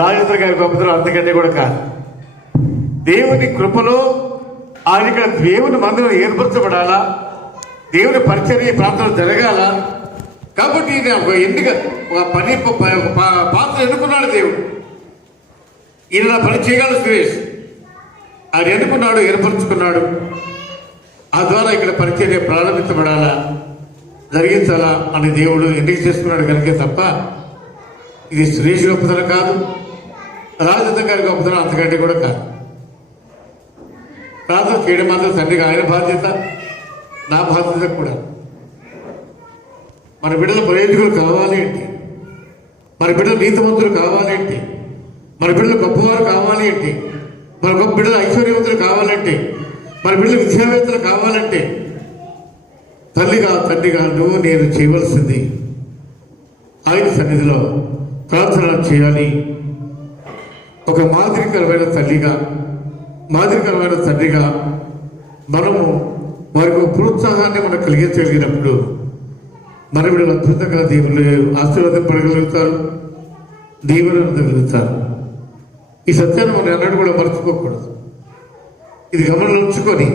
రాజేంద్ర గారి గొప్పతనం అంతకంటే కూడా కాదు. దేవుని కృపలో ఆయన ఇక్కడ దేవుని మందిరం ఏర్పరచబడాలా, దేవుని పరిచర్య ప్రాంతంలో జరగాల. కాబట్టి ఈయన ఒక ఎన్నిక, ఒక పని పాత్ర ఎన్నుకున్నాడు దేవుడు. ఈయన నా పని చేయగలడు సురేష్, ఆయన ఎన్నుకున్నాడు, ఏర్పరచుకున్నాడు. ఆ ద్వారా ఇక్కడ పరిచర్య ప్రారంభించబడాలా, జరిగించాలా అని దేవుడు ఎన్నిక చేసుకున్నాడు కనుక తప్ప ఇది సురేష్ గొప్పతనం కాదు, రాజేంద్ర గారి గొప్పతనం అంతకంటే కూడా కాదు. ప్రార్థన చేయడం మాత్రం తండ్రిగా ఆయన బాధ్యత, నా బాధ్యత కూడా. మన బిడ్డల ప్రయోజకులు కావాలి అంటే, మన బిడ్డలు నీతివంతులు కావాలి అంటే, మన బిడ్డలు గొప్పవారు కావాలి అంటే, మన గొప్ప బిడ్డలు ఐశ్వర్యవంతులు కావాలంటే, మన బిడ్డలు విద్యావేత్తలు కావాలంటే తల్లిగా తండ్రిగా నువ్వు నేను చేయవలసింది ఆయన సన్నిధిలో ప్రార్థన చేయాలి. ఒక మాదిరికరమైన తల్లిగా, మాదిరికరమైన తండ్రిగా మనము వారికి ప్రోత్సాహాన్ని మనం కలిగించగలిగినప్పుడు మన బిడ్డలు అద్భుతంగా దేవుళ్ళు ఆశీర్వాదపడగలుగుతారు, దీవెన పొందగలుగుతారు. ఈ సత్యాన్ని మనం ఎన్నడూ కూడా మర్చిపోకూడదు. ఇది గమనంలో ఉంచుకొని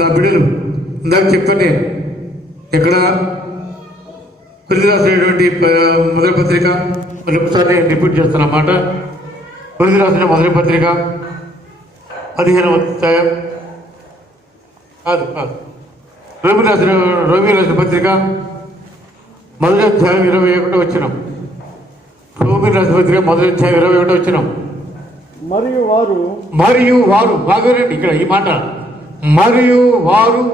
నా బిడ్డలు ఇందాక చెప్పాను నేను, ఎక్కడ కొద్ది రాసినటువంటి మొదటి పత్రిక, మరొకసారి నేను రిపీట్ చేస్తున్న మాట, కొద్ది రాసిన మొదటి పత్రిక 15వ అధ్యాయం కాదు రోమి రాసిన పత్రిక మొదటి అధ్యాయం 21 వచ్చినాం. రోమి రాసిన పత్రిక మొదటి అధ్యాయం 21 వచ్చినాం. మరియు వారు బాగోరండి ఇక్కడ ఈ మాట, మరియు వారు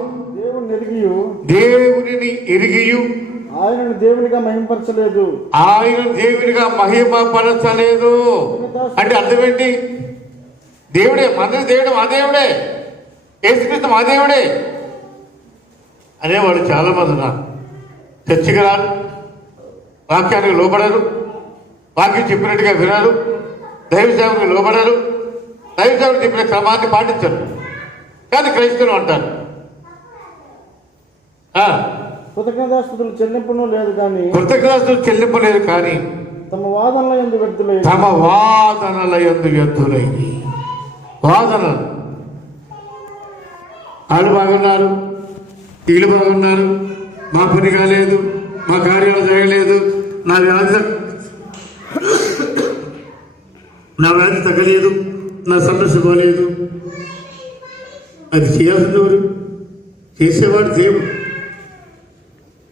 దేవునిని ఎరిగియు ఆయనను దేవునిగా మహిమపరచలేదు. ఆయన దేవునిగా మహిమపరచలేదు అంటే అర్థం ఏంటి? దేవుడే, మన దేవుడు మా దేవుడే, యేసుక్రీస్తు మా దేవుడే అనేవాడు చాలామంది ఉన్నారు. చర్చికి రారు, వాక్యానికి లోబడరు, వాక్యం చెప్పినట్టుగా వినరు, దైవ సేవకు లోబడరు, దైవ సేవకు చెప్పిన క్రమాన్ని పాటించరు, కానీ క్రైస్తవులు అంటారు. కృతజ్ఞతాస్తుతులు చెల్లింపును లేదు కానీ కృతజ్ఞతలు చెల్లింపలేదు కానీ తమ వాదనల యందు వ్యక్తులై తమ వాదనల యందు వ్యర్థులై. వాదనలు, వాళ్ళు బాగున్నారు, వీళ్ళు బాగున్నారు, మా పని కాలేదు, మా కార్యాలు జరగలేదు, నా వ్యాధి తగ్గలేదు, నా సమస్య పోలేదు. అది చేయాల్సిన ఎవరు? చేసేవాడు దేవుడు.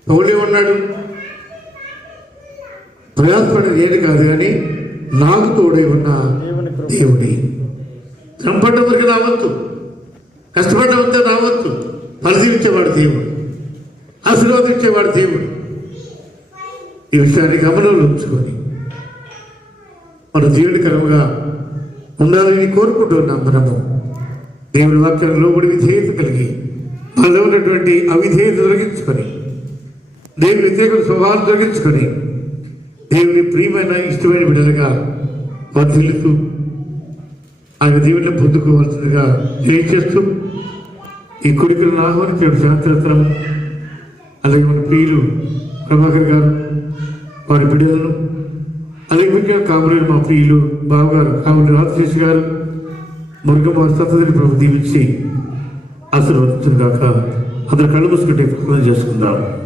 తోడే ఉన్నాడు. ప్రయాసపడేది ఏది కాదు కానీ నాకు తోడే ఉన్న దేవుడి. శ్రమపడ్డ వరకు నా వంతు, కష్టపడ్డవంతా నా వంతు. పరిశీలించేవాడు దేవుడు, ఆశీర్వాదించేవాడు దేవుడు. ఈ విషయాన్ని గమనంలో ఉంచుకొని మన జీవనకరంగా ఉండాలని కోరుకుంటున్నాం. మనము దేవుడి వాక్యాన్ని లోబడి విధేయత కలిగి మనలో ఉన్నటువంటి అవిధేయత తొలగించుకొని, దేవుని వ్యతిరేక స్వభావం తొలగించుకొని, దేవుని ప్రియమైన ఇష్టమైన బిడ్డలుగా వర్ధిల్లుతూ ఆయన దేవుని పొందుకోవాల్సిందిగా తెలియజేస్తూ ఈ కొడుకులను ఆహ్వానించాడు శాంతిరత్నం. అలాగే మన ప్రియులు ప్రభాకర్ గారు, వారి బిడ్డలను, అలాగే ముఖ్యంగా కామరేలు మా ప్రియులు బావగారు కామరేలు రాజశేష్ గారు, మురుగం వారి సతతిని ప్రభు దీవించి ఆశీర్వదించుగాక. అందరు కళ్ళు మూసుకుంటే ప్రార్థన చేసుకుందాం.